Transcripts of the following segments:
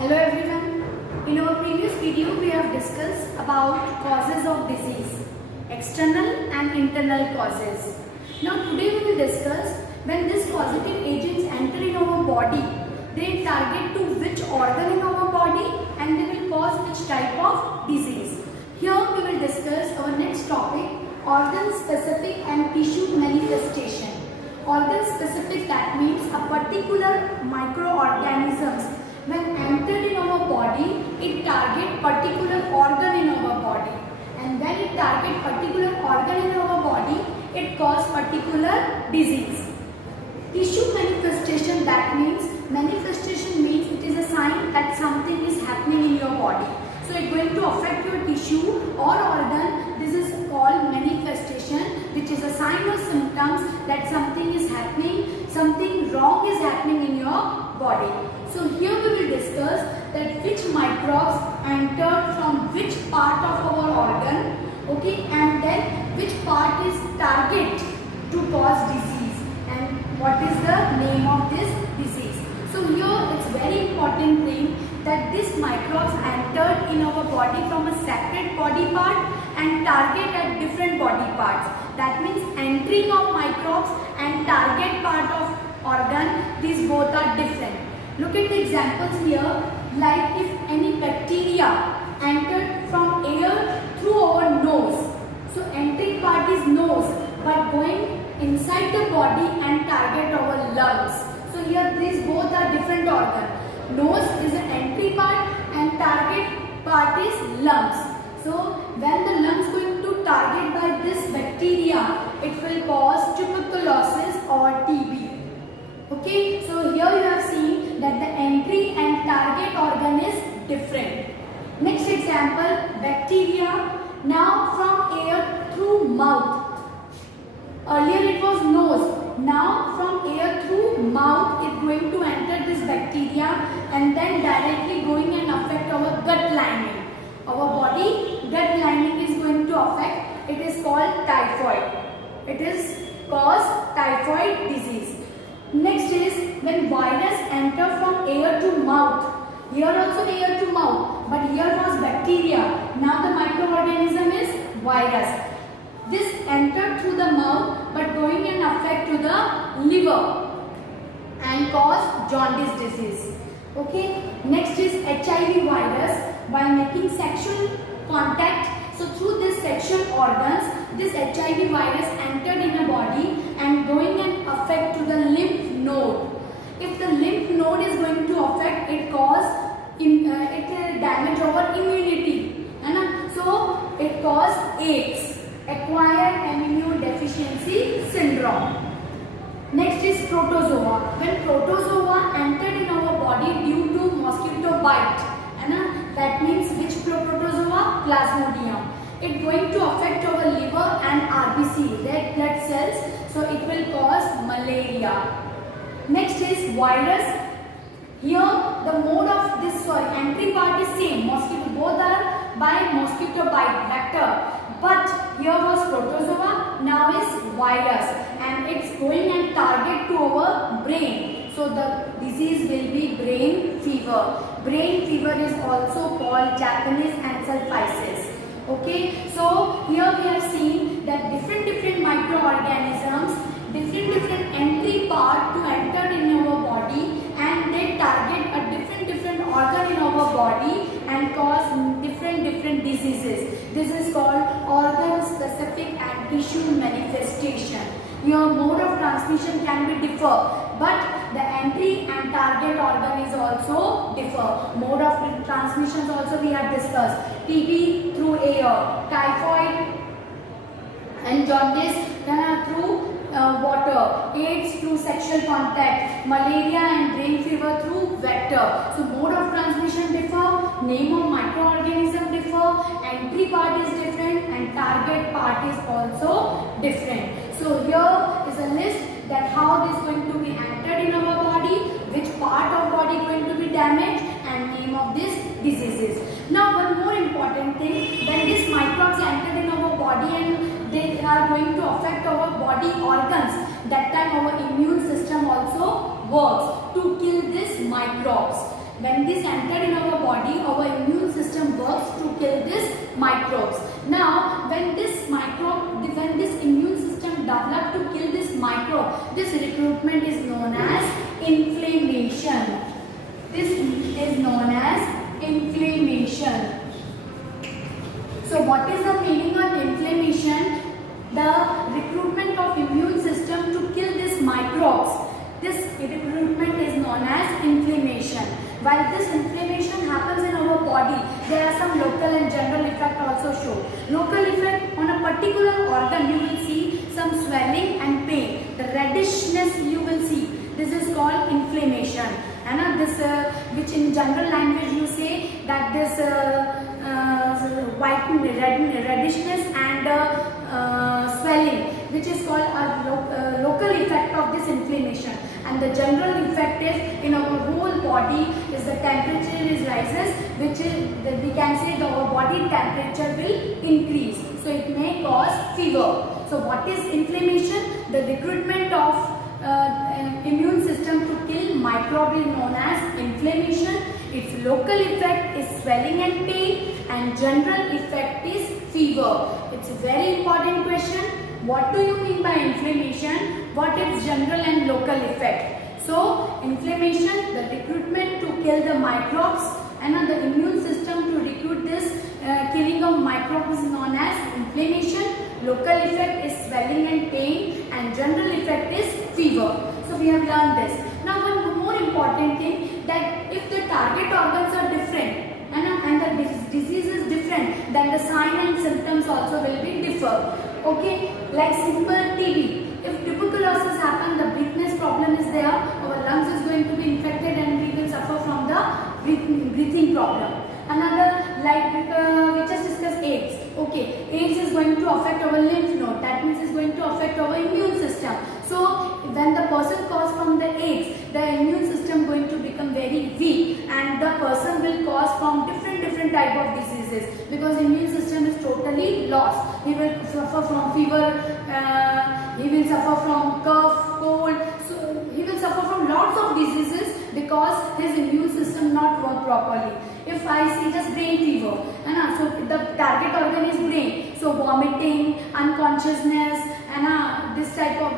Hello everyone. In our previous video we have discussed about causes of disease, external and internal causes. Now today we will discuss when these causative agents enter in our body, they target to which organ in our body and they will cause which type of disease. Here we will discuss our next topic, organ specific and tissue manifestation. Organ specific, that means a particular microorganisms when entered in our body, it target particular organ in our body, and when it target particular organ in our body, it cause particular disease. Tissue manifestation, that means manifestation means it is a sign that something is happening in your body. So it's going to affect your tissue or organ. This is called manifestation, which is a sign or symptoms that something is happening, something wrong is happening in your body. So here we will discuss that which microbes enter from which part of our organ, okay, and then which part is target to cause disease and what is the name of this disease. So here it's very important thing that these microbes entered in our body from a separate body part and target at different body parts. That means entering of microbes and target part of organ, these both are different. Look at the examples here, like if any bacteria entered from air through our nose. So entering part is nose, but going inside the body and target our lungs. So here these both are different organs. Nose is an entry part and target part is lungs. So when the lungs going to target by this bacteria, it will cause tuberculosis or TB. Okay, so here you have seen that the entry and target organ is different. Next example, bacteria now from air through mouth. Earlier it was nose. Now from air through mouth it going to enter this bacteria and then directly going and affect our gut lining. Our body gut lining is going to affect. It is called typhoid. It is cause typhoid disease. Next is when virus enter from air to mouth. Here also air to mouth, but here was bacteria. Now the microorganism is virus. This entered through the mouth but going and affect to the liver and cause jaundice disease. Okay. Next is HIV virus. By making sexual contact, so through this sexual organs, this HIV virus entered in a body and going and affect to the lymph node. If the lymph node is going to affect, it cause it damage our immunity. So it cause AIDS. Acquired immunodeficiency syndrome. Next is protozoa. When protozoa entered in our body due to mosquito bite, that means which protozoa? Plasmodium. It going to affect our liver and RBC, red blood cells. So it will cause malaria. Next is virus. Here the mode of this entry part is same. Mosquito, both are by mosquito bite vector. But here was protozoa, now is virus, and it's going and target to our brain. So the disease will be brain fever. Brain fever is also called Japanese encephalitis. Okay, so here we have seen that different microorganisms, different entry part to enter in our body, and they target a different organ in our body and cause different diseases. This is called organ specific and tissue manifestation. Your mode of transmission can be differ, but the entry and target organ is also differ. Mode of transmissions also we have discussed. TB through air, typhoid and jaundice through water, AIDS through sexual contact, malaria and brain fever through vector. So mode of transmission differ, name of microorganism differ, entry part is different and target part is also different. So here is a list that how this is going to be entered in our body, which part of body going to be damaged and name of these diseases. Now one more important thing, when these microbes entered in our body and they are going to affect our body organs, that time our immune system also works to kill these microbes. When this entered in our body, our immune system works to kill these microbes. Now, when this immune system develops to kill this microbe, this recruitment is known as inflammation. This is known as inflammation. So what is the meaning of inflammation? The recruitment of immune system to kill these microbes. This recruitment is known as inflammation. While this inflammation happens in our body, there are some local and general effect also shown. Local effect, on a particular organ you will see some swelling and pain. The reddishness you will see. This is called inflammation. And this, which in general language you say that this reddishness and swelling, which is called a local effect of this inflammation. And the general effect is in our whole body is the temperature is rises, which is we can say our body temperature will increase. So it may cause fever. So what is inflammation? The recruitment of immune system to kill microbe is known as inflammation. Its local effect is swelling and pain, and general effect is fever. It's a very important question. What do you mean by inflammation? What is general and local effect? So, inflammation, the recruitment to kill the microbes, and the immune system to recruit this killing of microbes is known as inflammation. Local effect is swelling and pain, and general effect is fever. So, we have learned this. Now, one more important thing, that if the target organs are different and the disease is different, then the sign and symptoms also will be differ. Okay, like simple TB. If tuberculosis happens, the breathness problem is there, our lungs is going to be infected and we will suffer from the breathing problem. Another, like we just discussed AIDS. Okay, AIDS is going to affect our lymph node. That means it's going to affect our immune system. So when the person cause from the AIDS, the immune system going to become very weak, and the person will cause from different type of diseases, because immune system is totally lost. He will suffer from fever, he will suffer from cough, cold. So he will suffer from lots of diseases because his immune system not work properly. If I see just brain fever, so the target organ is brain. So vomiting, unconsciousness, and this type of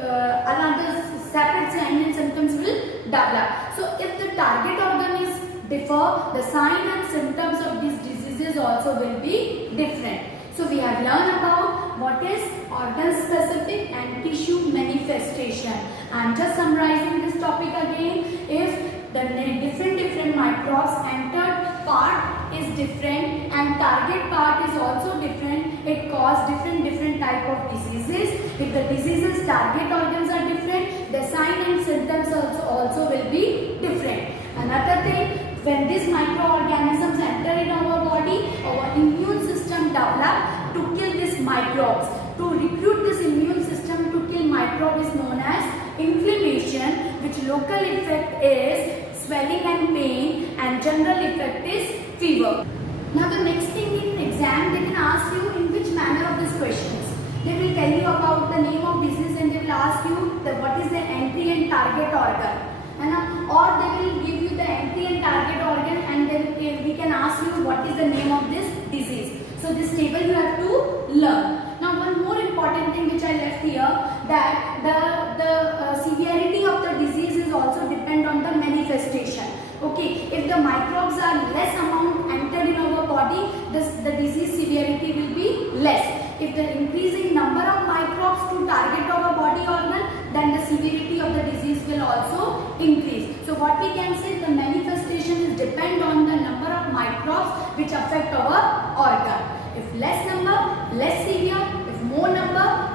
another separate signs and symptoms will develop. So if the target organ is differ, the sign and symptoms of these diseases also will be different. So we have learned about what is organ specific and tissue manifestation. I am just summarizing this topic again. If the different microbes entered part is different and target part is also different, it causes different type of diseases. If the diseases target organs are different, the sign and symptoms also will be different. Another thing, when these microorganisms enter in our body, our immune system develops to kill these microbes. To recruit this immune system to kill microbes is known as inflammation, which local effect is swelling and pain, and general effect is fever. Now the next thing in exam, they can ask you in which manner of these questions. They will tell you about the name of disease and they will ask you what is the entry and target organ. Or they will give you the entry and target organ, and then we can ask you what is the name of this disease. So this table you have to learn. Now one more important thing which I left here, that the severity of the disease is also depend on the manifestation. Okay, if the microbes are less amount entered in our body, the disease severity will be less. If the increasing number of microbes to target our body organ, then the severity of the disease will also increase. So what we can say, the manifestation is depend on the number of microbes which affect our organ. If less number, less severe. If more number,